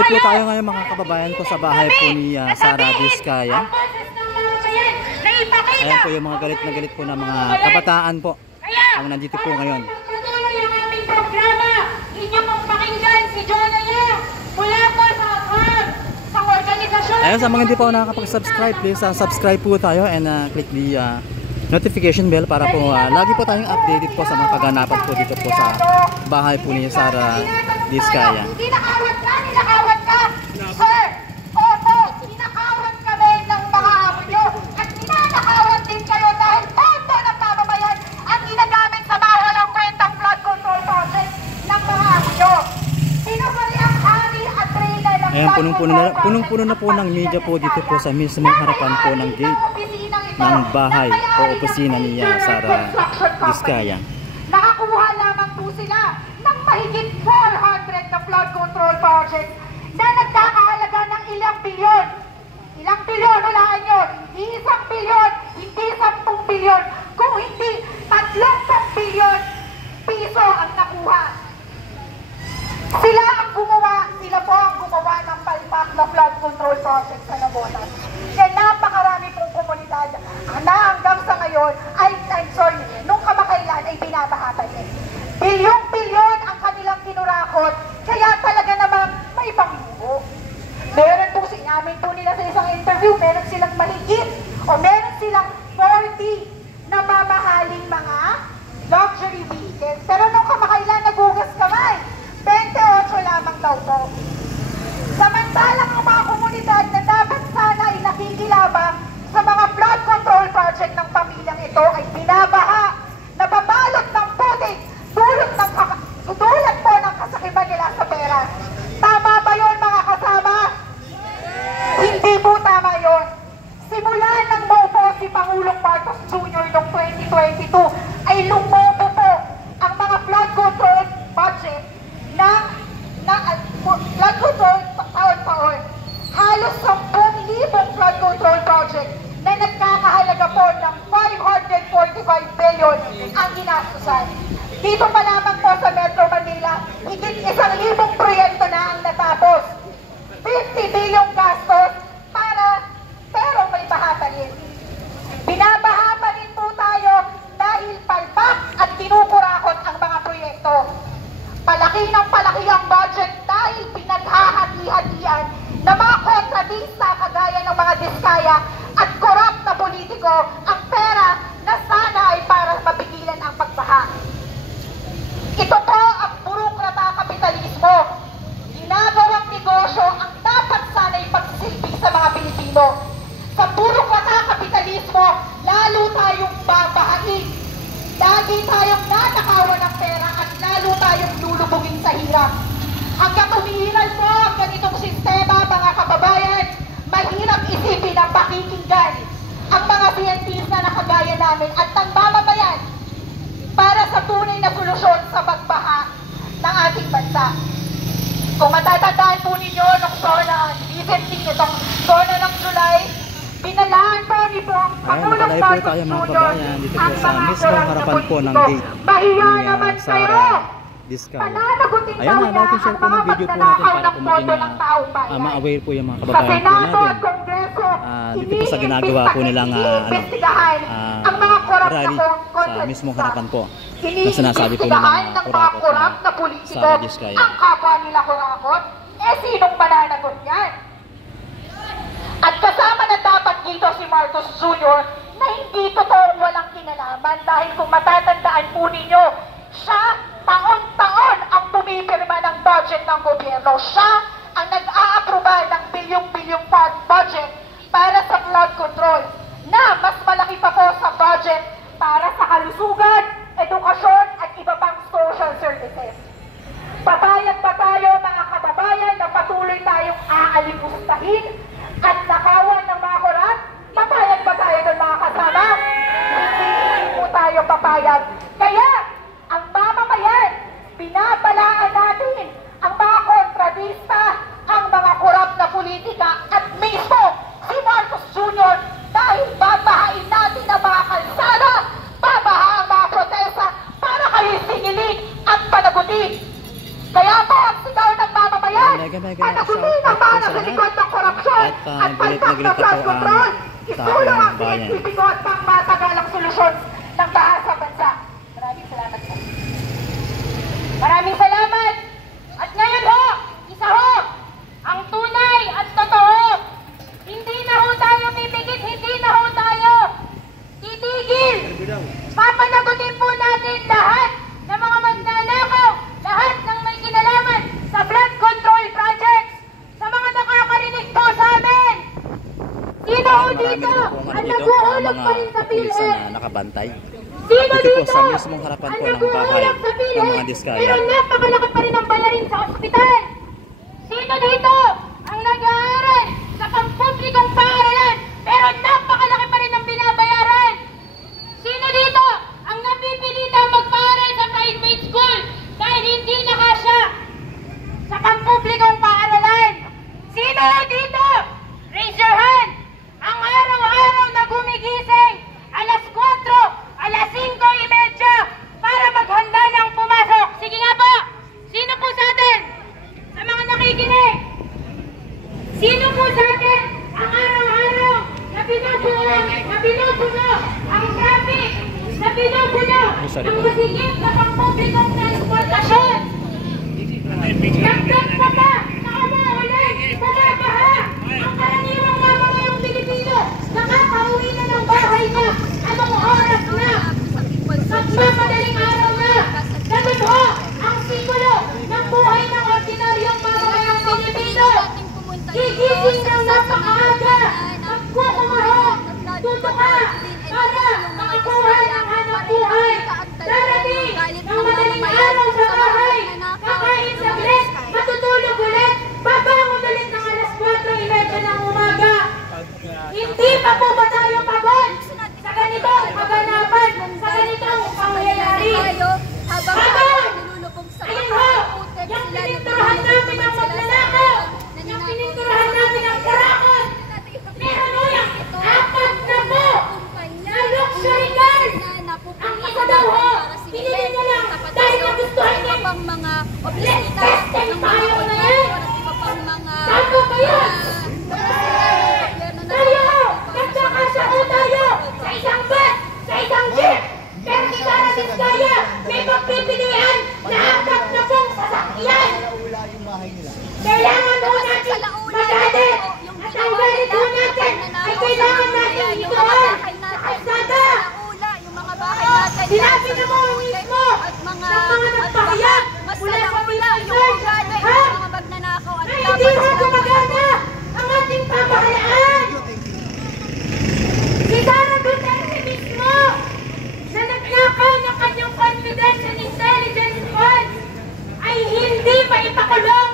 Live po tayo ngayon mga kababayan ko sa bahay po ni Sara Diskaya. Ayan po yung mga galit na galit po na mga kabataan po ang nandito po ngayon. Ayan, sa mga hindi po nakakapag-subscribe, please subscribe po tayo and click the notification bell para po lagi po tayong updated po sa mga kaganapan po dito po sa bahay po ni Sara Diskaya. Ninakawan ka! Sir! Opo! Ninakawan kami ng mga amo nyo at ninakawan din kayo dahil pondo ng mamamayan ang ginagamit sa bawal ang kwentang flood control project ng mga amo nyo. Pinupari ang hari at trailer ng ayan, punong-puno na po ng media po dito po sa mismong harapan po ng gate ng bahay o opisina ni Sara Diskaya. Nakakuha lamang po sila ng mahigit 400 na flood control project na nagkakahalaga ng ilang bilyon. Ilang bilyon, hulaan nyo, hindi 1 bilyon, hindi 10 bilyon, kung hindi 30 bilyon piso ang nakuha. Sila po ang gumawa ng palpak na flood control project sa Nabotas. Kaya napakarami pong komunidad na hanggang sa ngayon nung kamakailan ay binabaha pa rin. Bilyong-bilyon ang kanilang kinurakot, kaya talaga namang may pangbuo. Meron po, sinamin po nila sa isang interview, meron silang mahigit o meron silang 40 na mamahaling mga luxury vehicles. Pero nung kamakailan nagugas kamay, 28 lamang daw po. Samantalang ang mga komunidad na dapat sana ay nakikilabang sa mga flood control project ng pamilyang ito ay binabaha, nababalot ng putik, dulot po ng kasakiman nila sa pera. Tama ba yun mga kasama? Hindi po tama yun. Simula nang maupo si Pangulong Marcos Jr. noong 2022 ay lumobo po ang mga flood control budget ng flood control taon-taon. Halos 10,000 flood control project na nagkakahalaga po ng 545 billion ang ginastusan. Dito pa lamang po sa Metro Manila, higit 1,000 proyekto na ang natapos. 50 billion gastos pero may baha pa rin. Binabaha pa rin po tayo dahil palpak at kinukurakot ang mga proyekto. Palaki ng palaki ang budget dahil pinaghahati-hatian ng mga kontratista kagaya ng mga Diskaya at korap na politiko ang pera na sana ay para mapigilan ang pagbaha. Ito po ang burokrata kapitalismo. Ginagawang negosyo ang dapat sana ipagsilbi sa mga Pilipino. Sa burokrata kapitalismo, lalo tayong babahain. Lagi tayong nanakawan ng pera at lalo tayong lulubugin sa hirap. Hanggang umiiral po ang ganitong sistema, mga kababayan, mahirap isipin ang pakikinggan ang mga siyentista na kagaya namin at ng mamamayan para sa tunay na solusyon sa pagbaha ng ating bansa. Kung matatandaan po ninyo nung recently itong SONA ng July, binalaan po ni po ang Pangulong Marcos Jr. dito po sa mismong harapan po ng gate ni Sara Diskaya. Ayan na, like and share po ng video po natin para po maging ma-aware po yung mga kababayan po natin dito po sa ginagawa po nilang rally sa mismong harapan po na sinasabi po ng mga kurakot na Sara Diskaya. Ang kapwa nila kurakot, sinong mananagot yan? At kasama na dapat dito si Marcos Jr. na hindi totoo walang kinalaman dahil kung matatandaan po ninyo, siya taon-taon ang pumipirma ng budget ng gobyerno. Siya ang nag-aaproba ng bilyong-bilyong budget para sa flood control na mas malaki pa po sa budget para sa kalusugan, edukasyon at iba pang social services. Papayag pa tayo mga kababayan na patuloy tayong aalipustahin at nakawan ng mga korap? Papayag ba tayo doon mga kasama? Hindi po tayo papayag. Kaya, ang mamamayan, binabalaan natin ang mga kontradista, ang mga korap na politika at mismo si Marcos Jr. dahil babahain natin ang mga kalsada, babaha ang mga protesta para kayo singilin at panagutin. Kaya po ang sigaw ng mamamayan, mega at shout sumina out po para sa sa lahat. likod ng korupsyon At at galit na palpak galit na na flood po ang control. taong Itulong ang bayan. PNP at pangmatagalang solusyon ng baha sa bansa. Maraming salamat po. Maraming salamat. At ngayon ho, isa ho, ang tunay at totoo. Hindi na ho tayo pipigit, hindi na ho tayo titigil. Papanagutin po natin lahat ng mga magnanakaw, lahat ng may kinalaman sa flood control projects, sa mga nakakarinig po sa amin. Sino ho Marami dito din po ang ang dito, naguhulog pa rin mga sa pulis PhilHealth? na nakabantay. Sino Dito po dito sa mismong harapan po ang ng bahay naguhulog sa ng mga PhilHealth, Diskaya. pero napakalaki pa rin ang bayarin sa ospital? Sino dito ang nag-aaral sa pampublikong paaralan, pero napakalaki pa rin ang binabayaran? Sino dito ang napipilitang magpaaral sa private school dahil hindi nakasya sa pampublikong paaralan? Sino dito? Raise your hand! Ang araw-araw na gumigising alas 4, alas 5:30 para maghanda ng pumasok. Sige nga po! Sino po sa atin? Sa mga nakikinig? Sino po sa atin ang araw-araw na binubuno ang traffic, na binubuno ang masigit na pampublikong transportasyon? Dagdag pa ba na umuulan, bumabaha ang karaniwang mamamayang Pilipino? Nakakauwi na ng bahay niya, anong oras na? Magmamadaling araw na. Ganun ho ang sikulo ng buhay ng ordinaryong mamamayang Pilipino. Gigising ng napakaaga, magkukumaho, tutuka, para makakuha ng hanap buhay. Darating ng madaling araw sa bahay, kakain saglit, matutulog ulit, babangon ulit ng alas 4:30 ng umaga. Hindi pa po ba tayo pagod sa ganitong kaganapan, sa ganitong pangyayari? Pagod! Ayun ho, yung pininturahan namin ang magnanakaw, yung pininturahan namin ang karakot, meron ho yung 4 na po na luxury car. Ang isa daw ho, pinili niya lang dahil nagustuhan niya. Let's testing tayo na yan. Saan po ba yan? Tayo ho, nagkakasya ho tayo sa isang bus, sa isang jeep. Pero si Sara Diskaya may pagpipilian na 4 na pong sasakyan. Kailangan ho natin magalit at ang galit ho natin ay kailangan natin ituon sa kalsada. Sinabi na mo mismo ng mga nagpahayag mula sa PhilHealth, ha? Na hindi ho gumagana ang ating pamahalaan. Si Sara Duterte mismo na nagnakaw ng kanyang confidence and intelligence funds ay hindi pa ipakulong